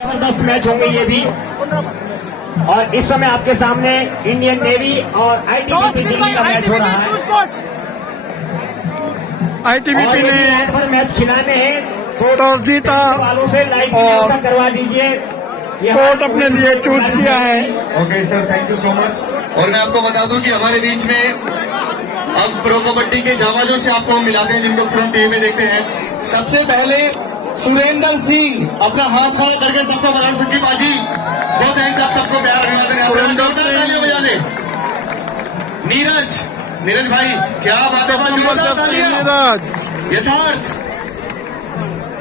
जबरदस्त मैच होंगे ये भी। और इस समय आपके सामने इंडियन नेवी और आईटीबीपी दिल्ली का मैच हो रहा है। आईटीबीपी ने लाइन पर मैच खिलाने हैं टॉस जीता वालों से लाइट और करवा दीजिए। कोर्ट अपने लिए चूज किया है। Okay sir, thank you so much. और मैं आपको बता दूं कि हमारे बीच में अब प्रो कबड्डी के जाबाजों से आपको हम मिलाते हैं, जिनको अक्सर हम टीवी में देखते हैं। सबसे पहले सुरेंद्र सिंह, अपना हाथ खड़ा करके सबको बता सकती बाजी। बहुत थैंक्स, आप सबको प्यार तालियां बजा दे। नीरज भाई, क्या बात है, जोरदार तालियां। यथार्थ,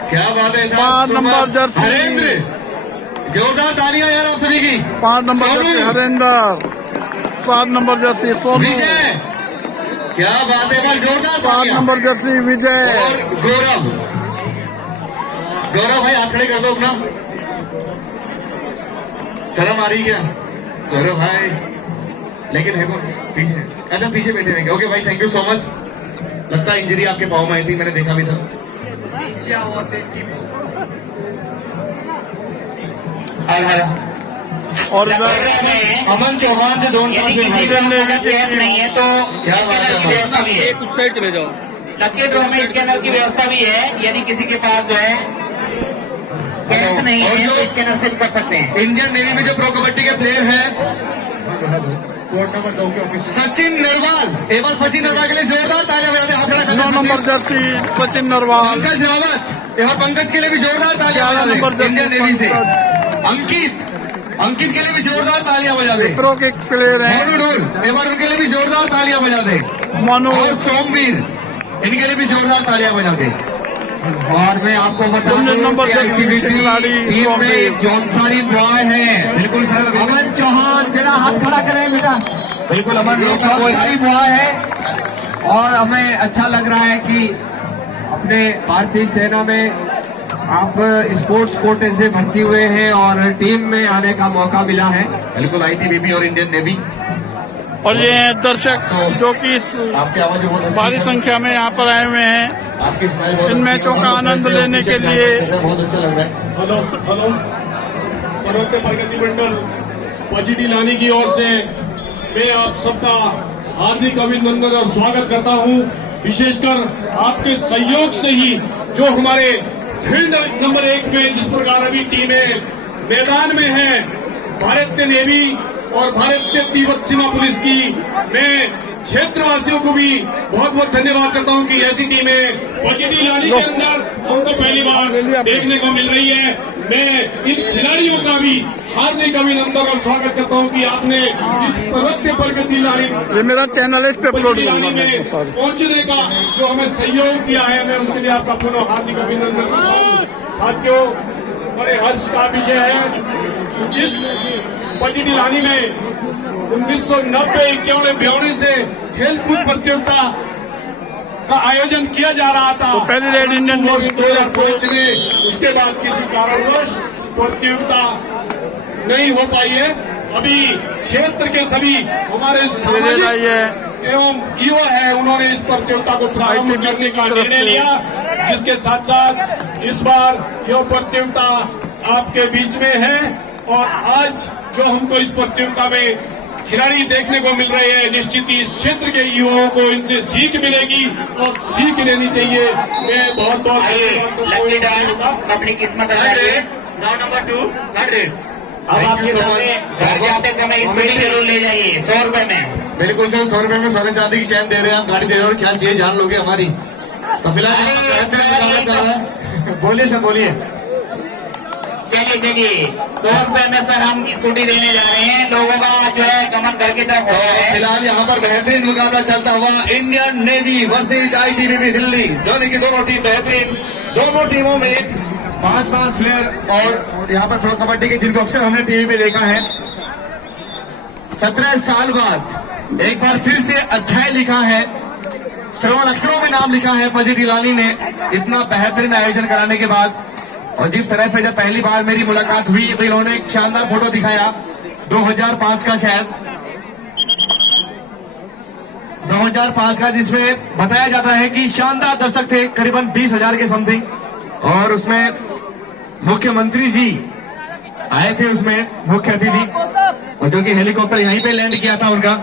क्या बात है। 5 नंबर जर्सी हरेंद्र, जोरदार तालियां यार आप सभी की। 5 number jersey Harendra, 7 number jersey Sonu, Vijay, क्या बात है, बस जोरदार 7 नंबर जर्सी विजय और गौरव भाई हाथ खड़े कर दो अपना। शर्म आ रही क्या गौरव भाई? लेकिन है कौन पीछे? अच्छा, पीछे बैठे रहेंगे। ओके भाई, थैंक यू सो मच। लगता है इंजरी आपके पाँव में आई थी, मैंने देखा भी था। और अमन चौहान से जोन केस नहीं है तो क्या बात है, व्यवस्था भी है। उस साइड चले जाओ। लकी ड्रॉ में स्कैनर की व्यवस्था भी है। यदि किसी के पास जो है कैश नहीं है तो स्कैनर से भी कर सकते हैं। इंडियन नेवी में जो प्रो कबड्डी के प्लेयर हैं, कोर्ट नंबर 2 के ऑफिस सचिन नरवाल। एक बार सचिन नरवाल के लिए जोरदार तालियां बजाते हैं। हाथ खड़ा 9 करते नंबर जर्सी सचिन नरवाल, पंकज रावत। एक बार पंकज के लिए भी जोरदार तालियां 11 नंबर बजा दे। इंडियन नेवी से जर्सी अंकित के लिए भी जोरदार तालियां बजा दे। प्रो के प्लेयर हैं। एक बार उनके लिए भी जोरदार तालियां बजा दे। मनु और सोमवीर, इनके लिए भी जोरदार तालियां बजा दे। और मैं आपको बता दूं नंबर कि ICBC खिलाड़ी टीम में एक जॉनसानी बॉय है। बिल्कुल सर, अमन चौहान, जरा हाथ खड़ा करें बेटा। बिल्कुल अमन जॉनसानी बॉय है। और हमें अच्छा लग रहा है कि अपने भारतीय सेना में आप स्पोर्ट्स कोटे से भर्ती हुए हैं और टीम में आने का मौका मिला है। बिल्कुल ITBP और इंडियन नेवी। और ये हैं दर्शक जो कि इस आपकी आवाज बहुत अच्छी भारी है। संख्या में यहाँ पर आए हुए हैं आपकी स्माइल बहुत इन अच्छी है। मैचों का बहुत आनंद अच्छे से लेने के ऑफिशियल लिए। बैठक बहुत अच्छा लग रहा है। हेलो पर्वतीय प्रगति मंडल पॉजिटिव लाने की ओर से मैं आप सबका हार्दिक अभिनंदन और स्वागत करता हूं। विशेषकर आपके सहयोग से ही जो हमारे फील्ड नंबर 1 में जिस प्रकार अभी टीमें मैदान में है, भारतीय नेवी और भारतीय तिब्बत सीमा पुलिस की, मैं क्षेत्रवासियों को भी बहुत बहुत धन्यवाद करता हूं कि ऐसी टीमें पॉजिटिव लाने के अंदर हमको पहली बार देखने को मिल रही है। मैं इन खिलाड़ियों का भी हार्दिक अभिनंदन और स्वागत करता हूं कि आपने इस पर्वतीय प्रगति लाने ये मेरा चैनल है, इस पे अपलोड लाने में पहुंचने का जो हमें सहयोग किया है, मैं उसके लिए आपका पुनः हार्दिक अभिनंदन करता हूं। साथियों, बड़े हर्ष का विषय है इस पॉजिटिव लाने में 1990-91 से खेलकूद प्रतियोगिता का आयोजन किया जा रहा था। तो पहली रेड इंडियन वर्ष 2005 में उसके बाद किसी कारणवश प्रतियोगिता नहीं हो पाई है। अभी क्षेत्र के सभी हमारे सामाजिक एवं युवा है, उन्होंने इस प्रतियोगिता को प्रारंभ करने का निर्णय लिया, जिसके साथ साथ इस बार यह प्रतियोगिता आपके बीच में है। और आज जो हमको इस प्रतियोगिता में खिलाड़ी देखने को मिल रहे हैं, निश्चित ही इस क्षेत्र के युवाओं को इनसे सीख मिलेगी और सीख लेनी चाहिए। मैं बहुत अपनी किस्मत राउंड नंबर 2 100। अब आपके सामने घर जाते समय स्कूटी जरूर ले जाइए 100 रुपए में। बिल्कुल सर, 100 रुपए में सोने चांदी की चैन दे रहे हैं, आप गाड़ी दे रहे हो, और क्या चाहिए जान लोगे हमारी। तो फिलहाल बोलिए सर, बोलिए। चलिए 100 रुपए में सर हम स्कूटी देने जा रहे हैं। लोगों का जो है गमन घर की तरफ हो रहा है। फिलहाल यहाँ पर बेहतरीन मुकाबला चलता हुआ Indian navy versus ITBP Delhi, जोने की दोनों टीम बेहतरीन। दोनों टीमों में 5-5 प्लेयर और यहाँ पर प्रो कबड्डी के जिनको अक्सर हमने टीवी पे देखा है। 17 साल बाद एक बार फिर से अध्याय लिखा है, श्रवण अक्षरों में नाम लिखा है पॉजिटिव लानी ने, इतना बेहतरीन आयोजन कराने के बाद। और जिस तरह से जब पहली बार मेरी मुलाकात हुई तो इन्होंने एक शानदार फोटो दिखाया 2005 का, शायद 2005 का, जिसमें बताया जाता है कि शानदार दर्शक थे, करीबन 20,000 के समथिंग। और उसमें मुख्यमंत्री जी आए थे उसमें मुख्य अतिथि, और जो कि हेलीकॉप्टर यहीं पे लैंड किया था उनका।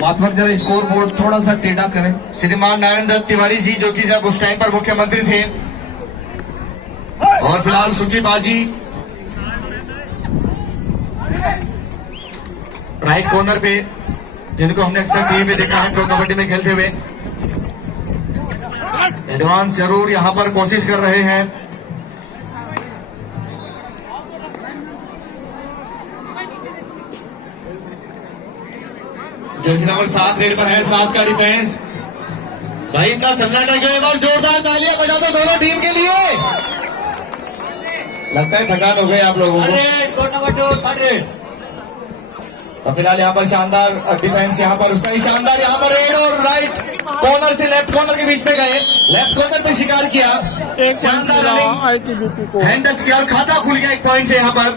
मातवर जरा स्कोर बोर्ड थोड़ा सा टेढ़ा करें। श्रीमान नरेंद्र तिवारी जी, जो कि जब उस टाइम पर मुख्यमंत्री थे, और फिलहाल सुखी बाजी राइट कॉर्नर पे, जिनको हमने अक्सर टीवी पे देखा है प्रो कबड्डी में खेलते हुए। एडवांस जरूर यहां पर कोशिश कर रहे हैं। जर्सी नंबर 7 रेड पर है, 7 का डिफेंस। भाई इनका सन्नाटा क्यों है? बहुत जोरदार तालियां बजा दो दोनों टीम के लिए। लगता है थकान हो गई आप लोगों को। Score number 2 third red. तो फिलहाल यहाँ पर शानदार डिफेंस, यहाँ पर उसका ही शानदार, यहाँ पर रेड और राइट कॉर्नर से लेफ्ट कॉर्नर के बीच में गए, लेफ्ट कॉर्नर पे शिकार किया, एक शानदार रनिंग, आईटीबीपी को हैंड टच किया और खाता खुल गया 1 पॉइंट से। यहाँ पर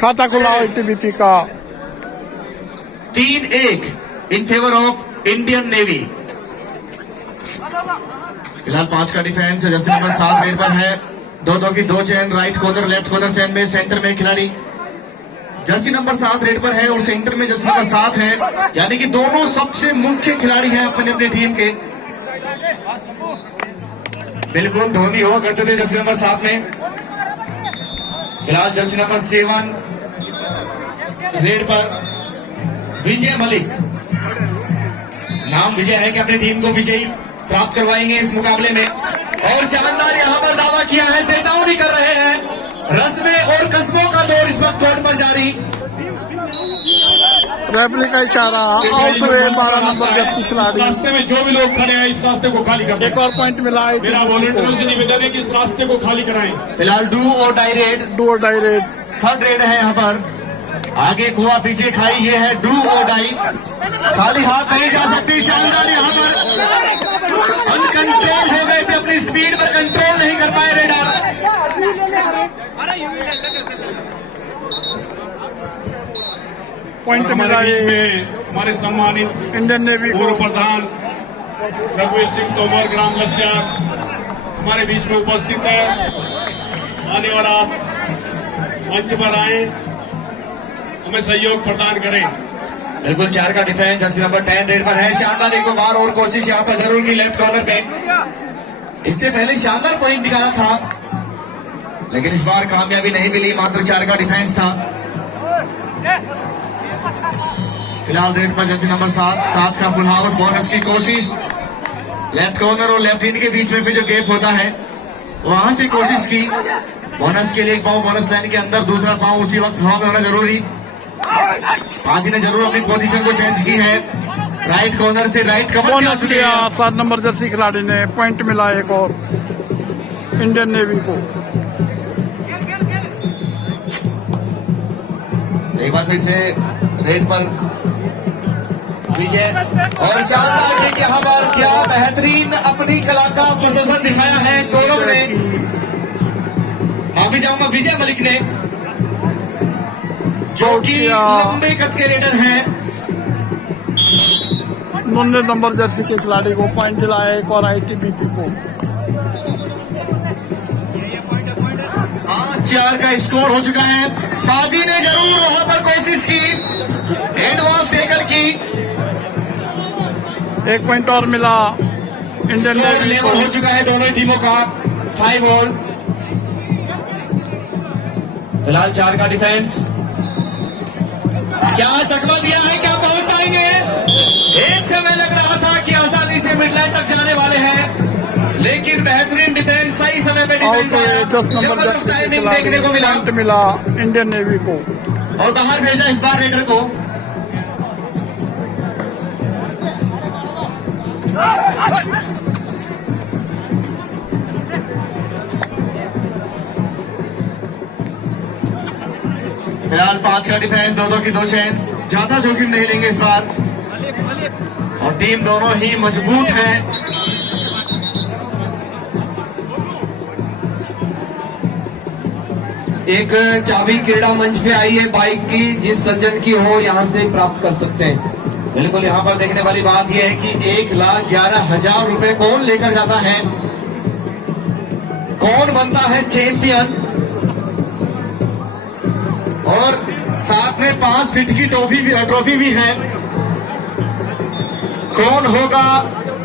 खाता खुला आईटीबीपी का। 3-1 in favour of Indian navy. फिलहाल 5 का डिफेंस जर्सी नंबर 7 रेड पर है। 2-2 की 2 चैन, राइट कॉर्नर लेफ्ट कॉर्नर चैन में, सेंटर में खिलाड़ी जर्सी नंबर 7 रेड पर है और सेंटर में जर्सी नंबर 7 है, यानी कि दोनों सबसे मुख्य खिलाड़ी हैं अपने अपने टीम के। बिल्कुल धोनी हुआ करते थे जर्सी नंबर 7 में। फिलहाल जर्सी नंबर 7 रेड पर विजय मलिक, नाम विजय है कि अपनी टीम को विजयी प्राप्त करवाएंगे इस मुकाबले में। और शानदार यहाँ पर दावा किया है, चेतावनी कर रहे हैं। रस्में और कस्मों का दौर इस वक्त कोर्ट पर जारी। रेफरी का इशारा, आउट हुए 12 नंबर जर्सी इस खिलाड़ी। रास्ते में जो भी लोग खड़े हैं इस रास्ते को खाली कर दें। एक और पॉइंट मिला मेरा वॉलंटियरों से निवेदन है कि इस रास्ते को खाली कराएं। फिलहाल डू और डाई रेड, डू और डाई रेड। 3rd रेड है यहाँ पर। आगे कुआ पीछे खाई, ये है डू और डाई। खाली हाथ नहीं जा सकती। शानदार यहाँ पर अनकंट्रोल हो गए थे, अपनी स्पीड पर कंट्रोल नहीं कर पाए रेडर। पॉइंट मिला हमारे बीच ये में हमारे सम्मानित इंडियन नेवी पूर्व को। प्रधान रघुवीर सिंह तोमर ग्राम लक्ष्यार हमारे बीच में उपस्थित है। आने और आप मंच पर आए, हमें सहयोग प्रदान करें। बिल्कुल 4 का डिफेंस जर्सी नंबर 10 रेड पर है। शानदार एक बार और कोशिश यहाँ पर जरूर की लेफ्ट कॉर्नर पे। इससे पहले शानदार पॉइंट निकाला था, लेकिन इस बार कामयाबी नहीं मिली, मात्र 4 का डिफेंस था। फिलहाल रेड पर जर्सी नंबर 7 का फुल हाउस बोनस की कोशिश। लेफ्ट कॉर्नर और लेफ्ट इन के बीच में फिर जो गैप होता है वहां से कोशिश की। बोनस के लिए एक पांव बोनस लाइन के अंदर, दूसरा पांव उसी वक्त हवा में होना जरूरी। पाजी ने जरूर अपनी पोजीशन को चेंज की है। राइट कॉर्नर से राइट कवर बोनस लिया 7 नंबर जर्सी खिलाड़ी ने। पॉइंट मिला एक और इंडियन नेवी को। एक बार फिर से रेड पर विजय और शानदार किक यहाँ पर। क्या बेहतरीन अपनी कला का प्रदर्शन दिखाया है गौरव ने। अभी जाऊंगा विजय मलिक ने, जो कि लंबे कद के रेडर हैं। 19 नंबर जर्सी के खिलाड़ी को पॉइंट दिलाया एक और आईटीबीपी को। 4 का स्कोर हो चुका है। बाजी ने जरूर वहां पर कोशिश की, एडवांस टेकल की। 1 पॉइंट और मिला इंडियन स्कोर नेवी को। लेवल हो चुका है दोनों टीमों का 5 ऑल। फिलहाल 4 का डिफेंस। क्या चकमा दिया है, क्या पहुंच पाएंगे? एक समय लग रहा था कि आसानी से मिडलाइन तक जाने वाले हैं, लेकिन बेहतरीन डिफेंस, सही समय पे आउट डिफेंस हुए आया। 10 नंबर जबरदस्त जर्सी के टाइमिंग खिलाड़ी। देखने को मिला पॉइंट मिला इंडियन नेवी को। और बाहर भेजा इस बार रेडर को। फिलहाल 5 का डिफेंस, 2-2 की 2 चैन। ज्यादा जोखिम नहीं लेंगे इस बार, और टीम दोनों ही मजबूत है। एक चाबी क्रीड़ा मंच पे आई है बाइक की, जिस सज्जन की हो यहाँ से प्राप्त कर सकते हैं। बिल्कुल यहाँ पर देखने वाली बात यह है कि 1,11,000 रुपए कौन लेकर जाता है, कौन बनता है चैंपियन। और साथ में 5 फीट की ट्रॉफी भी है। कौन होगा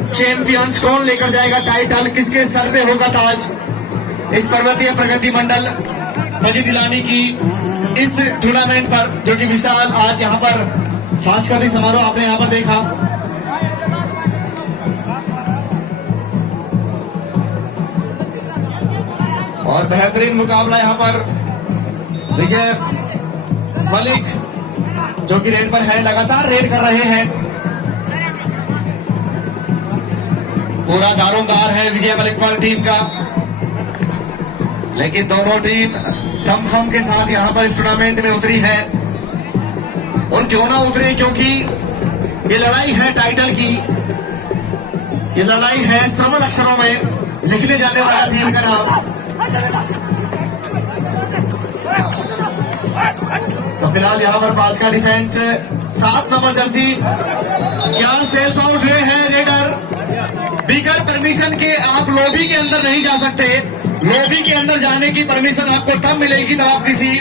चैंपियंस, कौन लेकर जाएगा टाइटल, किसके सर पे होगा ताज? इस पर्वतीय प्रगति मंडल पजीटी लानी की इस टूर्नामेंट पर, जो कि विशाल आज यहाँ पर सांस्कृतिक समारोह आपने यहाँ पर देखा। और बेहतरीन मुकाबला यहाँ पर विजय मलिक जो कि रेड पर है, लगातार रेड कर रहे हैं। पूरा दारोमदार है विजय मलिक पर टीम का, लेकिन दोनों टीम दमखम के साथ यहाँ पर इस टूर्नामेंट में उतरी है। और क्यों ना उतरे, क्योंकि ये लड़ाई है टाइटल की, ये लड़ाई है श्रवण अक्षरों में लिखने जाने वाला टीम का नाम। तो फिलहाल यहाँ पर पास का डिफेंस 7 नंबर जर्सी क्या सेल्फ आउट हुए हैं रेडर। बिगर परमिशन के आप लॉबी के अंदर नहीं जा सकते। लॉबी के अंदर जाने की परमिशन आपको तब मिलेगी जब आप किसी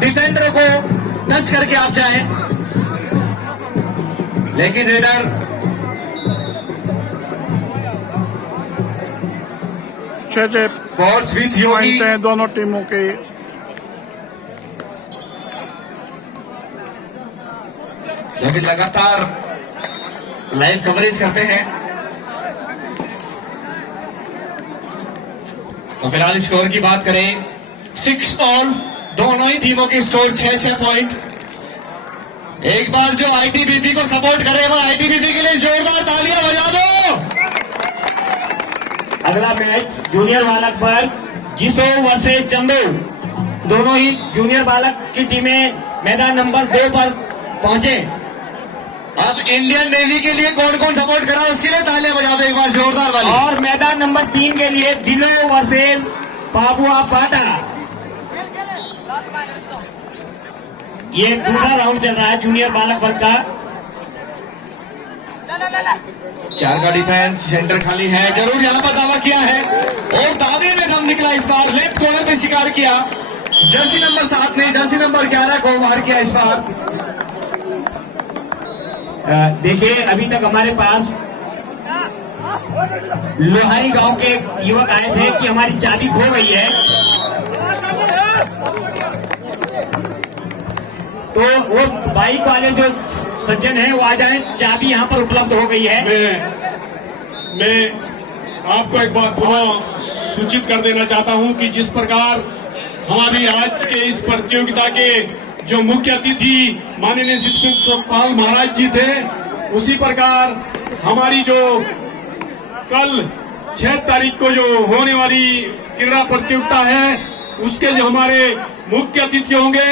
डिफेंडर को टच करके आप जाएं। लेकिन raider sports with Yogi point हैं दोनों टीमों के। जो भी लगातार लाइव कवरेज करते हैं। तो फिलहाल स्कोर की बात करें, 6 ऑल, दोनों ही टीमों के स्कोर 6-6 पॉइंट। एक बार जो आईटीबीपी को सपोर्ट करे वह आईटीबीपी के लिए जोरदार तालियां बजा दो। अगला मैच जूनियर बालक पर जिसो वर्सेस चंदू, दोनों ही जूनियर बालक की टीमें मैदान नंबर 2 पर पहुंचे। अब इंडियन नेवी के लिए कौन कौन सपोर्ट करा उसके लिए तालियां बजा दो एक बार जोरदार वाली। और मैदान नंबर 3 के लिए दिलो वर्सेस पापुआ पाटा। ये दूसरा राउंड चल रहा है जूनियर बालक वर्ग का। 4 का डिफेंस, सेंटर खाली है, जरूर यहाँ पर दावा किया है और दावे में दम निकला इस बार। लेफ्ट कॉर्नर पे शिकार किया जर्सी नंबर 7 ने जर्सी नंबर 11 को मार किया इस बार। देखिए अभी तक हमारे पास लोहारी गांव के युवक आए थे कि हमारी चाबी खो गई है, तो वो बाइक वाले जो सज्जन हैं वो आ जाए, चाबी यहाँ पर उपलब्ध हो गई है। मैं आपको एक बात पुनः सूचित कर देना चाहता हूं कि जिस प्रकार हमारी आज के इस प्रतियोगिता के जो मुख्य अतिथि माननीय श्री सतपाल महाराज जी थे, उसी प्रकार हमारी जो कल 6 तारीख को जो होने वाली क्रीड़ा प्रतियोगिता है उसके जो हमारे मुख्य अतिथि होंगे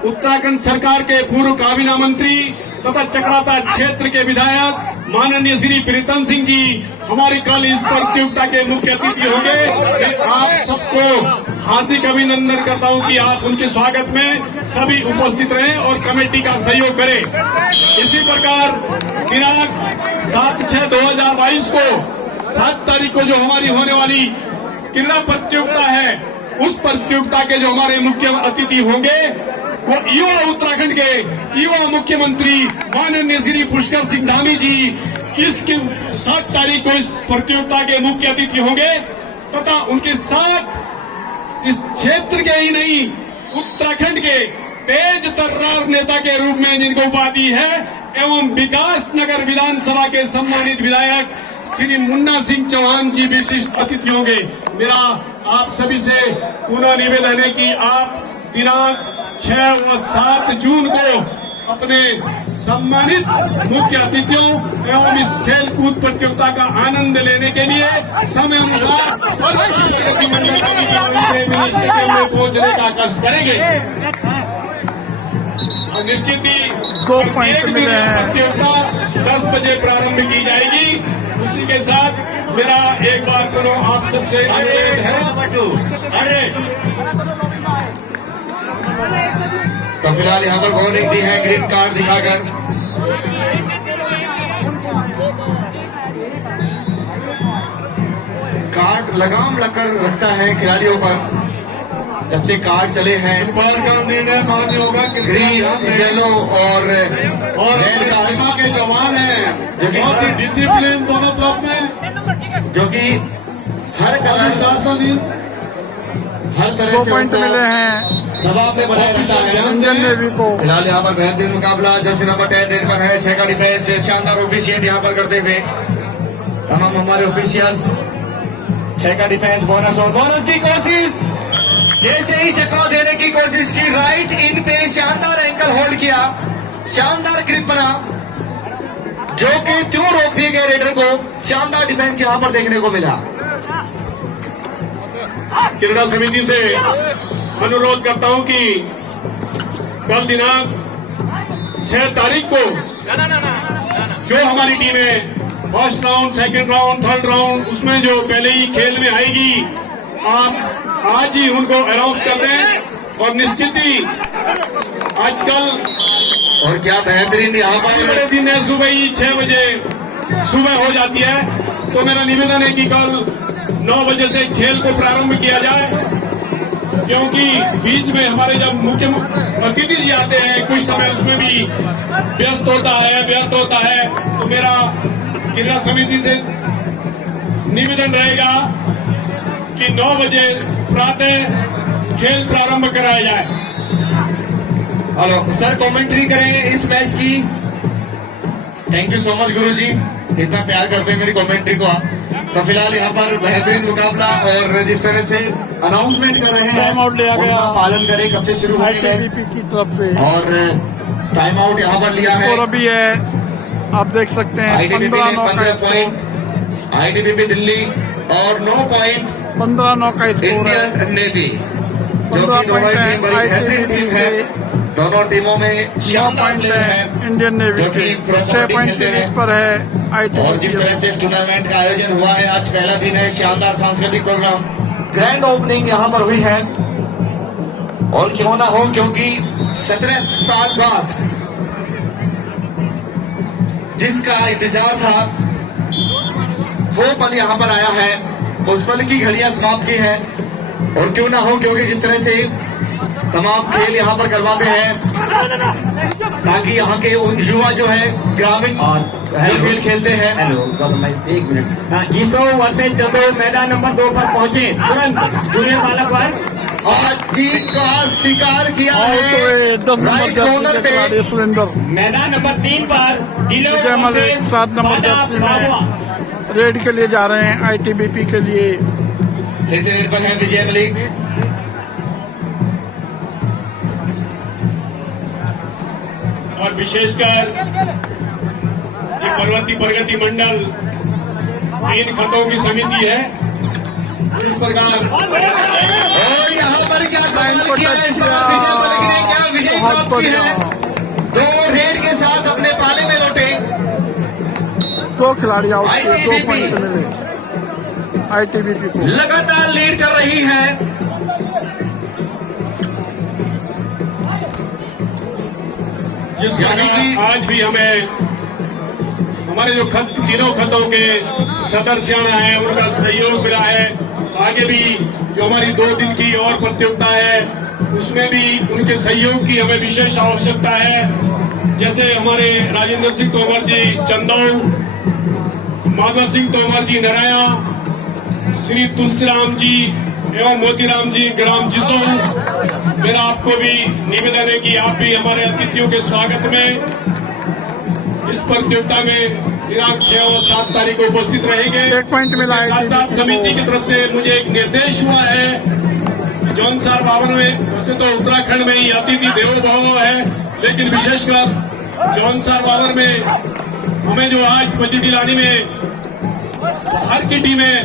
उत्तराखंड सरकार के पूर्व काबीना मंत्री तथा चक्राता क्षेत्र के विधायक माननीय श्री प्रीतम सिंह जी हमारी कल इस प्रतियोगिता के मुख्य अतिथि होंगे। मैं आप सबको हार्दिक अभिनंदन करता हूं कि आप उनके स्वागत में सभी उपस्थित रहें और कमेटी का सहयोग करें। इसी प्रकार दिनांक 7/6/2022 को 7 तारीख को जो हमारी होने वाली क्रीड़ा प्रतियोगिता है, उस प्रतियोगिता के जो हमारे मुख्य अतिथि होंगे वो युवा उत्तराखंड के युवा मुख्यमंत्री माननीय श्री पुष्कर सिंह धामी जी इसके 7 तारीख को इस प्रतियोगिता के मुख्य अतिथि होंगे तथा उनके साथ इस क्षेत्र के ही नहीं उत्तराखंड के तेज तर्रार नेता के रूप में जिनको उपाधि है एवं विकास नगर विधानसभा के सम्मानित विधायक श्री मुन्ना सिंह चौहान जी विशिष्ट अतिथि होंगे। मेरा आप सभी से पुनः निवेदन है कि आप दिनांक 6 और 7 जून को अपने सम्मानित मुख्य अतिथियों एवं इस खेल कूद प्रतियोगिता का आनंद लेने के लिए समय अनुसार में पहुंचने का कष्ट करेंगे। निश्चित ही प्रतियोगिता 10 बजे प्रारंभ की जाएगी। उसी के साथ मेरा एक बार करो आप सबसे अनुरोध है। तो फिलहाल यहाँ पर वार्निंग दी है ग्रीन कार्ड दिखाकर। कार्ड लगाम लगकर रखता है खिलाड़ियों पर। जब से कार्ड चले हैं बार का निर्णय मान्य होगा कि ग्रीन, येलो और रेड कार्ड सेना के जवान हैं जो कि बहुत ही डिसिप्लिन दोनों तरफ में जो कि हर कलर शासन हर तरह 2 से पॉइंट उनको मिले हैं दबाव में बनाए रहता है। इंडियन नेवी को। फिलहाल यहाँ पर बेहतरीन मुकाबला जर्सी नंबर 10 रेड पर है। 6 का डिफेंस शानदार ऑफिशिएट यहाँ पर करते हुए तमाम हमारे ऑफिशियल्स। 6 का डिफेंस बोनस और बोनस की कोशिश, जैसे ही चकमा देने की कोशिश की, राइट इन पे शानदार एंकल होल्ड किया, शानदार ग्रिप बना, जो कि क्यों रोक दिए गए रेडर को। शानदार डिफेंस यहाँ पर देखने को मिला। क्रीड़ा समिति से अनुरोध करता हूं कि कल दिनांक 6 तारीख को जो हमारी टीमें first round, second round, third round उसमें जो पहले ही खेल में आएगी, आप आज ही उनको अनाउंस कर दें। और निश्चित ही आजकल और क्या बेहतरीन यहाँ बड़े पर बड़े दिन है, सुबह ही 6 बजे सुबह हो जाती है, तो मेरा निवेदन है कि कल 9 बजे से खेल को प्रारंभ किया जाए, क्योंकि बीच में हमारे जब मुख्य अतिथि जी आते हैं कुछ समय उसमें भी व्यस्त होता है। तो मेरा क्रीड़ा समिति से निवेदन रहेगा कि 9 बजे प्रातः खेल प्रारंभ कराया जाए। हेलो सर, कमेंट्री करें इस मैच की। थैंक यू सो मच गुरुजी, इतना प्यार करते हैं मेरी कमेंट्री को आप। तो फिलहाल यहाँ पर बेहतरीन मुकाबला और जिस तरह से अनाउंसमेंट कर रहे हैं टाइम आउट लिया गया। उनका पालन करें। कब से शुरू होगी मैच ITBP की तरफ से और टाइम आउट यहाँ पर लिया है। स्कोर अभी है, आप देख सकते हैं ITBP 15-9 ने का 15 स्कोर। पॉइंट, ITBP दिल्ली और 9 पॉइंट 15-9 का स्कोर है। इंडियन नेवी, जो 15 कि दोनों पॉइंट टीम बड़ी है बेहतरीन टीम है। दोनों टीमों में 9 शानदार पॉइंट प्लेयर है हैं इंडियन नेवी जो के, कि 6 पॉइंट खेलते की हैं। लीड पर है और जिस तरह ITBP। से इस टूर्नामेंट का आयोजन हुआ है, आज पहला दिन है, शानदार सांस्कृतिक प्रोग्राम, ग्रैंड ओपनिंग यहाँ पर हुई है। और क्यों ना हो, क्योंकि 17 साल बाद जिसका इंतजार था वो पल यहाँ पर आया है। उस पल की घड़ियां समाप्त की है। और क्यों ना हो, क्योंकि जिस तरह से तमाम खेल यहाँ पर करवाते हैं ताकि यहाँ के युवा जो है ग्रामीण जो खेल खेलते हैं। हेलो गौतम भाई, 1 मिनट। जीसो वर्सेस जदो मैदान नंबर 2 पर पहुंचे, तुरंत जूनियर बालक वर्ग आज जीत का शिकार किया और तो ये 10 नंबर राइट जर्सी कॉर्नर के पे। खिलाड़ी सुरेंद्र मैदान नंबर 3 पर डिलो विजय मलिक वर्सेस 7 नंबर बादा जर्सी बाबुआ। में रेड के लिए जा रहे हैं ITBP के लिए। फिर से रेड पर है विजय मलिक। और विशेषकर ये पर्वतीय प्रगति मंडल 3 खतों की समिति है। इस प्रकार और यहाँ पर क्या लाइन कमाल को किया है टच इस बार किया। विजय मलिक ने, क्या विजय बहुत प्राप्त की है। बढ़िया। 2 रेड के साथ अपने पाले में लौटे। 2 खिलाड़ी आउट हुए, 2 ITBP पॉइंट मिले ITBP को। लगातार लीड कर रही है। जिस यानी कि- प्रकार आज भी हमें हमारे जो तीनों खतों के सदस्य हैं उनका सहयोग मिला है। आगे भी जो हमारी 2 दिन की और प्रतियोगिता है उसमें भी उनके सहयोग की हमें विशेष आवश्यकता है। जैसे हमारे राजेंद्र सिंह तोमर जी चंदौल, माधव सिंह तोमर जी नराया, श्री तुलसीराम जी एवं मोतीराम जी ग्राम जिसोल। मेरा आपको भी निवेदन है कि आप भी हमारे अतिथियों के स्वागत में इस प्रतियोगिता में दिनांक 6 और 7 तारीख को उपस्थित रहेंगे। 1 पॉइंट मिला साथ साथ ITBP समिति की को। तरफ से मुझे एक निर्देश हुआ है। जौनसार बावन में वैसे तो उत्तराखंड में ही अतिथि देवो भव है, लेकिन विशेषकर जौनसार बावन में हमें जो आज पचीटी लानी में बाहर की टीमें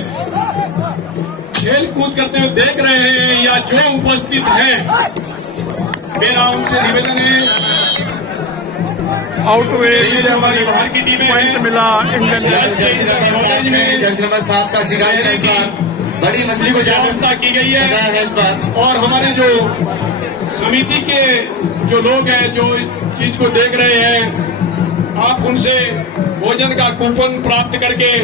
खेल कूद करते हुए देख रहे हैं या जो उपस्थित हैं, मेरा उनसे निवेदन है आउट हुए ये विजय जो हमारी मलिक, बाहर की टीमें पॉइंट हैं मिला इंडियन नेवी। जर्सी नंबर 7 में जर्सी नंबर 7 का शिकार है इस बार। बड़ी मछली को जाकर व्यवस्था की गई है। है इस बार। और हमारे जो समिति के जो लोग हैं जो इस चीज को देख रहे हैं, आप उनसे भोजन का कूपन प्राप्त करके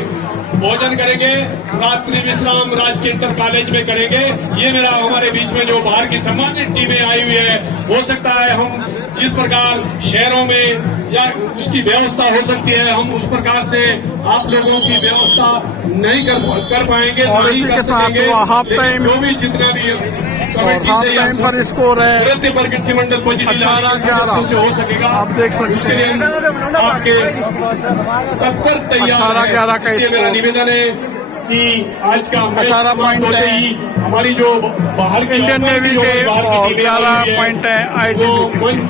भोजन करेंगे, रात्रि विश्राम राजकीय इंटर कॉलेज में करेंगे। ये मेरा हमारे बीच में जो बाहर की सम्मानित टीमें आई हुई है, हो सकता है हम जिस प्रकार शहरों में या उसकी व्यवस्था हो सकती है, हम उस प्रकार से आप लोगों की व्यवस्था नहीं कर पाएंगे, और नहीं इसी कर के साथ सकेंगे। हुआ हाफ लेकिन टाइम। जो भी जितना भी कमेटी हाफ से या टाइम पर स्कोर है नृत्य प्रगति मंडल पॉजिटिव 18-11 से हो सकेगा। आप देख सकते उसके लिए हैं। आपके तत्पर तैयार 18-11 का है। इसलिए मेरा स्कोर। निवेदन है कि आज का मैच 18 समाप्त पॉइंट होते है ही हमारी जो बाहर की इंडियन नेवी जो के बाहर की और टीमें 11 आई हुई है, पॉइंट है वो ITBP के। मंच